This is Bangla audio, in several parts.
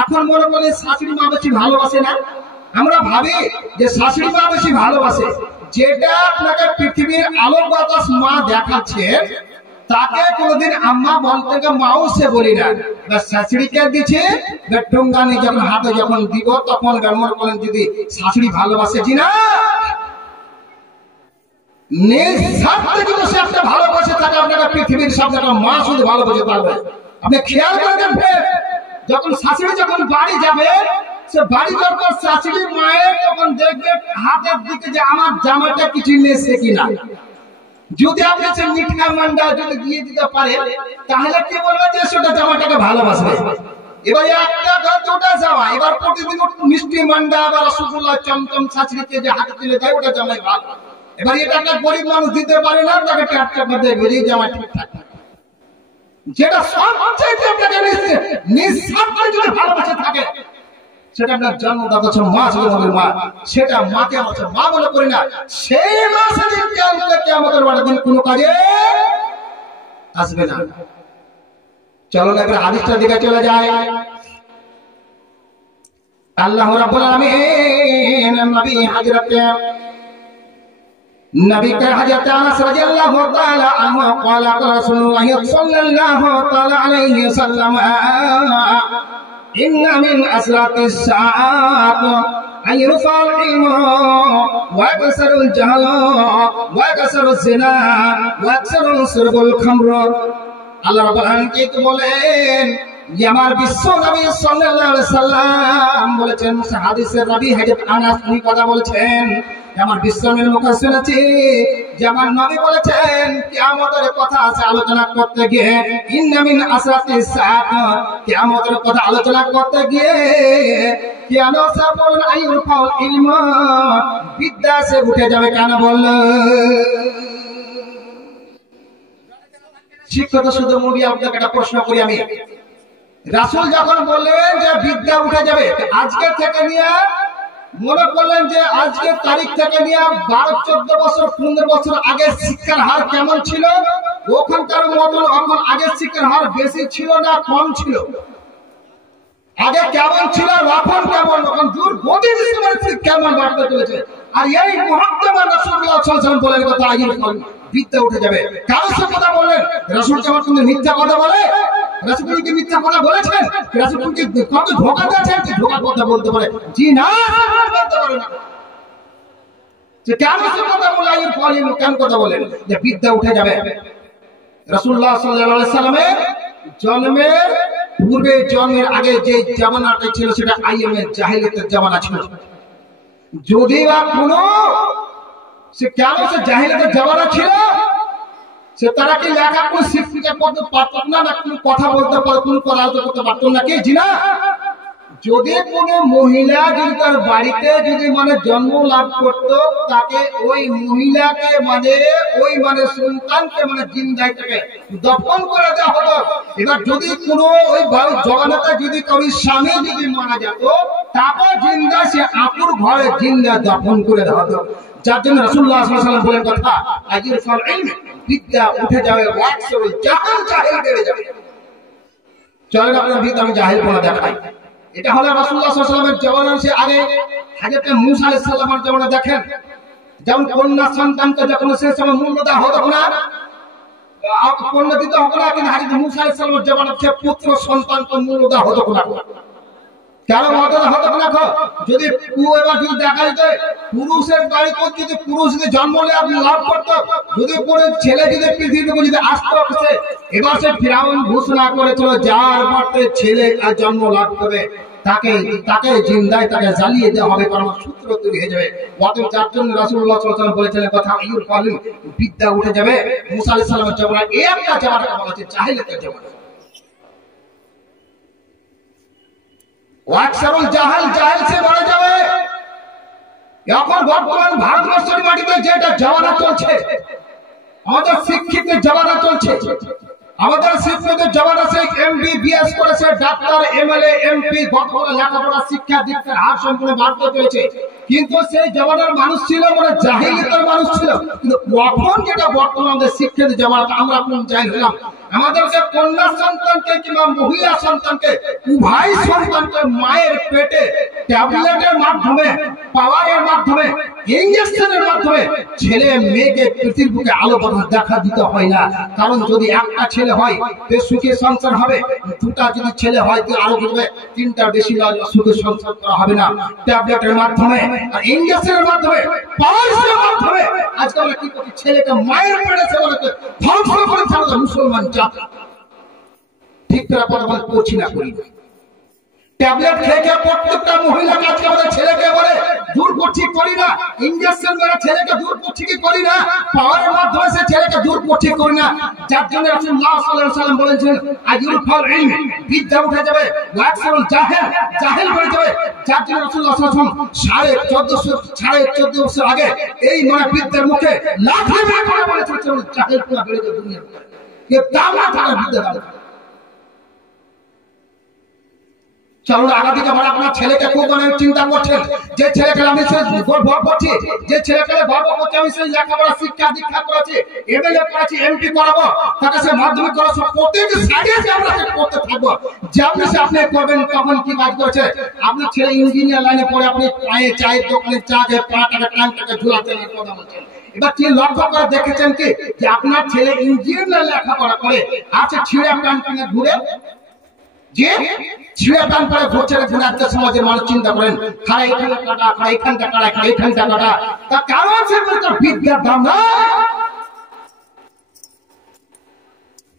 এখন মনে বলে শাশুড়ি মা বেশি ভালোবাসে না। আমরা ভাবি যে শাশুড়ি মা বেশি ভালোবাসে। যেটা আপনাকে পৃথিবীর আলো বাতাস মা দেখাচ্ছে তাকে কোনোদিন আম্মা বলতে মাও সে বলি না। শাশুড়িকে দিচ্ছে ঠোঙ্গানি যখন হাতে যখন দিব তখন মনে করেন যদি শাশুড়ি ভালোবাসে কি না, নিঃস্বার্থে যদি সে একটা ভালোবাসে থাকে আপনাকে পৃথিবীর সব জায়গায় মা শুধু ভালোবাসে পারবে। আপনি খেয়াল করবেন যখন শাশুড়ি যখন বাড়ি যাবে সে বাড়ি যাওয়ার পর শাশুড়ি মায়ের তখন দেখবে হাতের দিকে যে আমার জামাটা কিছু নিয়েছে কিনা। যদি আপনি সে মিঠা মান্ডা যদি দিয়ে দিতে পারে তাহলে কি বলবে যে সেটা জামাটাকে ভালোবাসবে। এবার একটা ঘর দুটা জামা, এবার প্রতিদিন মিষ্টি মান্ডা বা রসগোল্লা চমচম শাশুড়িকে যে হাতে তুলে দেয় ওটা জামাই ভালো। এবার এটা একটা গরিব মানুষ দিতে পারে না, তাকে টাটকা করে বেরিয়ে জামা ঠিকঠাক। যেটা সবচাইতে আপনাকে নিঃস্বার্থে যদি ভালোবাসে থাকে সেটা আপনার জন্মদাতা হচ্ছে মা, আমাদের মা। সেটা মাকে আমরা মা বলে করি না। সেই মা সেদিন আমাদের বাড়ির দিন কোনো কাজে আসবে না। চলো না এবার হাদিসটার দিকে চলে যায়। আল্লাহ রাব্বুল আলামিন নবী হযরত नबी के हजरत अनस रज़ियल्लाहु ताला अन्हु قال रसूलुल्लाह सल्लल्लाहु ताला अलैहि वसल्लम إن من أشراط الساعة أن يرفع العلم ويكثر الجهل ويكثر الزنا ويكثر شرب الخمر। আল্লাহ রাব্বুল আলামিন কি বলেন যে আমার বিশ্ব নবী সাল্লাল্লাহু আলাইহি সাল্লাম বলেছেন, হাদিসের নবী হযরত আনাস তিনি কথা বলছেন আমার বিশ্বের মুখে শুনেছি যে আমার নবী বলেছেন কিয়ামতের কথা আছে আলোচনা করতে গিয়ে ইন্না মিন আসরাতিস সাআ, কিয়ামতের কথা আলোচনা করতে গিয়ে কিয়ামত বলেন আইয়ুরফাউল ইলম, বিদ্যা সে উঠে যাবে। কেন বললেন? শিক্ষিত শুধু মুভি আপনাকে একটা প্রশ্ন করি আমি, রাসূল যখন বললেন যে বিদ্যা উঠে যাবে, আজকে থেকে নিয়ে মনে করলেন যে আজকের তারিখ থেকে নিয়ে 12-14 বছর 15 বছর আগে শিক্ষার হার কেমন ছিল? ওখানকার মতন এখন আগের শিক্ষার হার বেশি ছিল না কম ছিল? আগে কেমন ছিল এখন কেমন? এখন দূর গতির শিক্ষা কেমন বাড়তে চলেছে। আর এই মুহূর্তে রাসূলুল্লাহ সাল্লাল্লাহু আলাইহি ওয়াসাল্লাম বলেন কথা বিদ্যা উঠে যাবে। কারোর সাথে কথা বলেন রাসূল কেমন তুমি মিথ্যা কথা বলে? রাসূল কি মিথ্যা কথা বলেছেন? রাসূল কি কত ধোঁকা দিয়েছেন? কি ধোঁকা কথা বলতে পারে? জি না, বলতে পারে না। যে কেন কথা বলে এই ফলিন কেন কথা বলেন যে বিদ্যা উঠে যাবে? রাসূলুল্লাহ সাল্লাল্লাহু আলাইহি সাল্লামের জন্মের পূর্বে জন্মের আগে যে জামানাটা ছিল সেটা আইয়ামের জাহিলিয়াতের জামানা ছিল। যদি বা কোনো সে কেন সে জাহিলিয়াতের জামানা ছিল, সে তারা কি লেখা কোন শিক্ষিত করতে পারত না, না কোন কথা বলতে পারত, কোন পড়াশোনা করতে পারত না, কে জিনা? যদি কোনো মহিলা যদি তার বাড়িতে যদি মানে জন্ম লাভ করত তাকে ওই মহিলাকে ওই সন্তানকে জিন্দায় থেকে দফন করে দেওয়া হতো। এবার যদি কোনো ওই জগন্নাথে যদি কারো স্বামী যদি মারা যেত তারপর জিন্দা সে আপুর ঘরে জিন্দা দফন করে দেওয়া হতো। যার জন্য রাসূলুল্লাহ সাল্লাল্লাহু আলাইহি ওয়াসাল্লাম বলেন কথা আইয়ুরফাল ইলম, বিদ্যা উঠে যাবে, ওয়াকসুল জাহাল জাহিল বেড়ে যাবে। চলেন আপনার ভিতরে আমি জাহিল পড়া দেখাই। এটা হলো রাসূলুল্লাহ সাল্লাল্লাহু আলাইহি ওয়াসাল্লামের জামানার সে আগে হযরত মূসা আলাইহিস সালামের জামানা দেখেন, যেমন কন্যা সন্তানকে যখন সে সময় মূল্য দেওয়া হতো না, কন্যা দিতে হতো না, কিন্তু হযরত মূসা আলাইহিস সালামের জামানার সে পুত্র সন্তানকে মূল্য দেওয়া হতো না। কেন হতো না? যদি এবার যদি দেখা যেত পুরুষের বাড়িতে যদি পুরুষ যদি জন্ম লাভ করতো, যদি কোনো ছেলে যদি পৃথিবীতে যদি আসতো, এবার সে ফিরাউন ঘোষণা করেছিল যার বাড়িতে ছেলে জন্ম লাভ করবে তাকে জিন্দায় তাকে জ্বালিয়ে দেওয়া হবে, কারণ সূত্র তৈরি হয়ে যাবে। অতএব যার জন্য রাসূলুল্লাহ সাল্লাল্লাহু আলাইহি ওয়াসাল্লাম বলেছেন কথা আইয়ুরফাল ইলম, বিদ্যা উঠে যাবে। মূসা আলাইহিস সালামের জামানা এই একটা জামানা বলা হচ্ছে জাহিলিয়াতের জামানা। ওয়াকসারুল জাহাল, জাহেল সে বেড়ে যাবে। এখন বর্তমান ভারতবর্ষের মাটিতে যেটা জামানা চলছে, আমাদের শিক্ষিতের জামানা চলছে, আমাদের শিক্ষিতের জামানা সে এমবিবিএস করেছে, ডাক্তার, এমএলএ, এমপি, বর্তমানে লেখাপড়া শিক্ষা দীক্ষার হার সম্পূর্ণ বাড়তে চলেছে। কিন্তু সেই জামানার মানুষ ছিল জাহিলিয়াতের মানুষ ছিল। কিন্তু এখন যেটা বর্তমানে আমাদের শিক্ষিত জামানাটা আমরা কোন জাহিল হলাম, আমাদেরকে কন্যা সন্তানকে কিংবা মহিলা সন্তানকে উভয় সন্তানকে মায়ের পেটে ট্যাবলেটের মাধ্যমে, পাওয়ারের মাধ্যমে, ইনজেকশনের মাধ্যমে ছেলে মেয়েকে পৃথিবীর বুকে আলো বাতাস দেখা দিতে হয় না। কারণ যদি একটা ছেলে হয় বেশ সুখে সংসার হবে, দুটা যদি ছেলে হয় তো আরো বুঝবে তিনটার বেশি সুখে সংসার করা হবে না। ট্যাবলেটের মাধ্যমে আর ইনজেকশনের মাধ্যমে, পাওয়ারের মাধ্যমে আজকে আমরা কি করছি, ছেলেকে মায়ের পেটে ছেলেকে ধ্বংস করে ছাড়া মুসলমান জাত ঠিক করে কথা করছি না, করি না। ট্যাবলেট খেয়ে প্রত্যেকটা মহিলা আজকে আমাদের ছেলেকে বলে দূর করছি, করি না। ইনজেকশন মেরে ছেলেকে দূর করছি কি করি না। পাওয়ারের মাধ্যমে সে ছেলেকে দূর করছি, করি না। যার জন্য রাসূলুল্লাহ সাল্লাল্লাহু আলাইহি ওয়াসাল্লাম বলেছেন আইয়ুরফাল ইলম, বিদ্যা উঠে যাবে, ওয়াকসুল জাহেল, জাহেল বেড়ে যাবে। যার জন্য রাসূলুল্লাহ সাল্লাল্লাহু আলাইহি ওয়াসাল্লাম 14.5 বছর আগে এই মানে বিদ্যার মুখে লাথি মেরে করে বলেছেন জাহেল পুরা বেড়ে যাবে দুনিয়ার মধ্যে। কে দামা থাকে বিদ্যা। চলুন আগামীতে আমরা আপনার ছেলেকে খুব অনেক চিন্তা করছেন, যে ছেলেকে আমি গর্ব করছি, যে ছেলেকে গর্ব করছি আমি সেই লেখাপড়া শিক্ষা দীক্ষা করেছি, এমএলএ করেছি, এমপি করাবো, তাকে সে মাধ্যমিক করাবো, প্রত্যেক সাইডে আমরা করতে থাকবো। যেমন সে আপনি করবেন তখন কি কাজ করছে, আপনার ছেলে ইঞ্জিনিয়ার লাইনে পড়ে আপনি পায়ে চায়ের দোকানে চা খেয়ে পাটাকে টানটাকে ঝুলাচ্ছেন, কথা বলছেন। এবার তিনি লক্ষ্য করে দেখেছেন কি যে আপনার ছেলে ইঞ্জিনিয়ার লেখাপড়া করে আছে ছিঁড়ে প্যান্ট কিনে ঘুরে, যে ছিঁড়ে প্যান্ট পরে ঘুরছে ঘুরে একটা সমাজের মানুষ চিন্তা করেন খাড়া এখানে কাটা, খাড়া এখানটা কাটা, খাড়া এখানটা কাটা। তার কারণ সে তার বিদ্যার দাম নাই,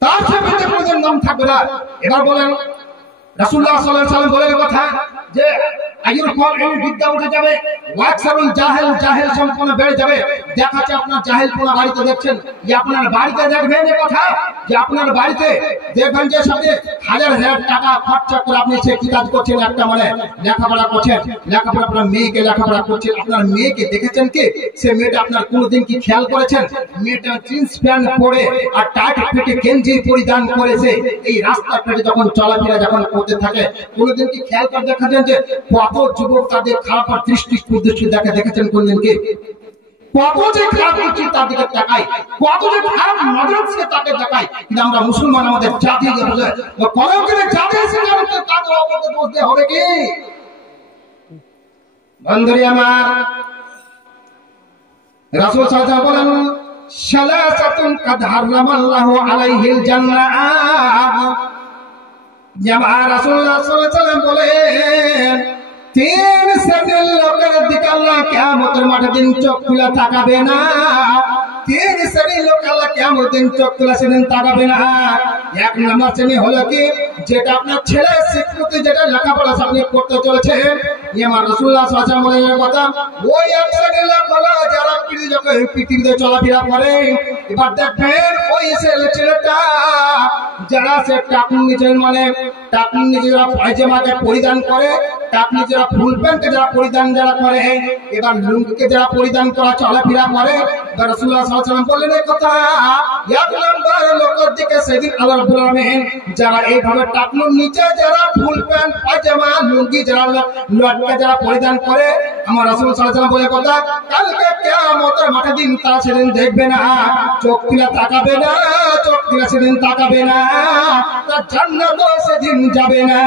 তার সে বিদ্যা কোনোদিন নাম থাকবে না। এবার বলেন রাসূলুল্লাহ সাল্লাল্লাহু আলাইহি ওয়াসাল্লাম বলে কথা যে আইয়ুরফাল ইলম, বিদ্যা উঠে যাবে, ওয়াকসুল জাহেল, জাহেল সম্পূর্ণ বেড়ে যাবে। দেখাচ্ছে আপনার জাহেলপনা বাড়িতে দেখছেন, যে আপনার বাড়িতে দেখবেন এই কথা যে আপনার বাড়িতে দেখবেন যে সাথে হাজার হাজার টাকা খরচা করে আপনি সে কি কাজ করছেন, একটা মানে লেখাপড়া করছেন, লেখাপড়া আপনার মেয়েকে লেখাপড়া করছেন। আপনার মেয়েকে দেখেছেন কি সে মেয়েটা আপনার কোনোদিন কি খেয়াল করেছেন, মেয়েটা জিন্স প্যান্ট পরে আর টাইট ফিটে গেঞ্জি পরিধান করেছে এই রাস্তা পেটে যখন চলাফেরা যখন করতে থাকে, কোনোদিন কি খেয়াল করে দেখেছেন যে কত যুবক তাদের খারাপ দৃষ্টি কুদৃষ্টি দেখেছেন কোনদিন কি, কত যে খারাপ দৃষ্টি তার দিকে তাকায়, কত যে খারাপ নজর সে তাকে দেখায়। কিন্তু আমরা মুসলমান আমাদের জাতি কলঙ্কের জাতি তাদের অপরকে দোষ দিয়ে হবে কি? বন্ধুরি আমার, রাসূল সাল্লাল্লাহু আলাইহি ওয়াসাল্লাম বলেন সালাসাতুন কাদ হারামাল্লাহু আলাইহিল জান্নাহ। রাসূলুল্লাহ সাল্লাল্লাহু আলাইহি ওয়াসাল্লাম বলেন তিন শ্রেণীর লোকের দিকে আল্লাহ কিয়ামতের মাঠে দিন চোখ খুলে তাকাবে না। তিন শ্রেণীর লোক আল্লাহ কিয়ামতের দিন চোখ খুলে সেদিন তাকাবে না। এক নম্বর শ্রেণী হলো কি, যেটা আপনার ছেলে স্বীকৃতি, যেটা লেখাপড়া আপনি করতে চলেছেন, আমার রাসূলুল্লাহ সাল্লাল্লাহু আলাইহি ওয়াসাল্লামের কথা, ওই এক শ্রেণীর লোক হলো যারা পৃথিবীতে চলাফেরা করে। এবার দেখবেন ওই ছেলেটা যারা সে টাকুন নিজের মানে টাকুন নিজেরা পায়জামাকে পরিধান করে, টাকুন নিজেরা ফুল প্যান্টকে যারা পরিধান যারা করে, এবার লুঙ্গিকে যারা পরিধান করা চলাফেরা করে। এবার রাসূলুল্লাহ সাল্লাল্লাহু আলাইহি ওয়াসাল্লাম বললেন এই কথা, এক নম্বর লোকের দিকে সেদিন আল্লাহ রাব্বুল আলামিন যারা এইভাবে টাকুন নিচে যারা ফুল প্যান্ট পায়জামা লুঙ্গি যারা লটকা যারা পরিধান করে, আমার রাসূল সাল্লাল্লাহু আলাইহি ওয়াসাল্লাম বলে কথা, কালকে কিয়ামতের মাঠে দিন তারা সেদিন দেখবে না, চোখ তুলে তাকাবে না, চোখ তুলে সেদিন তাকাবে না, তার জান্নাতও সেদিন যাবে না।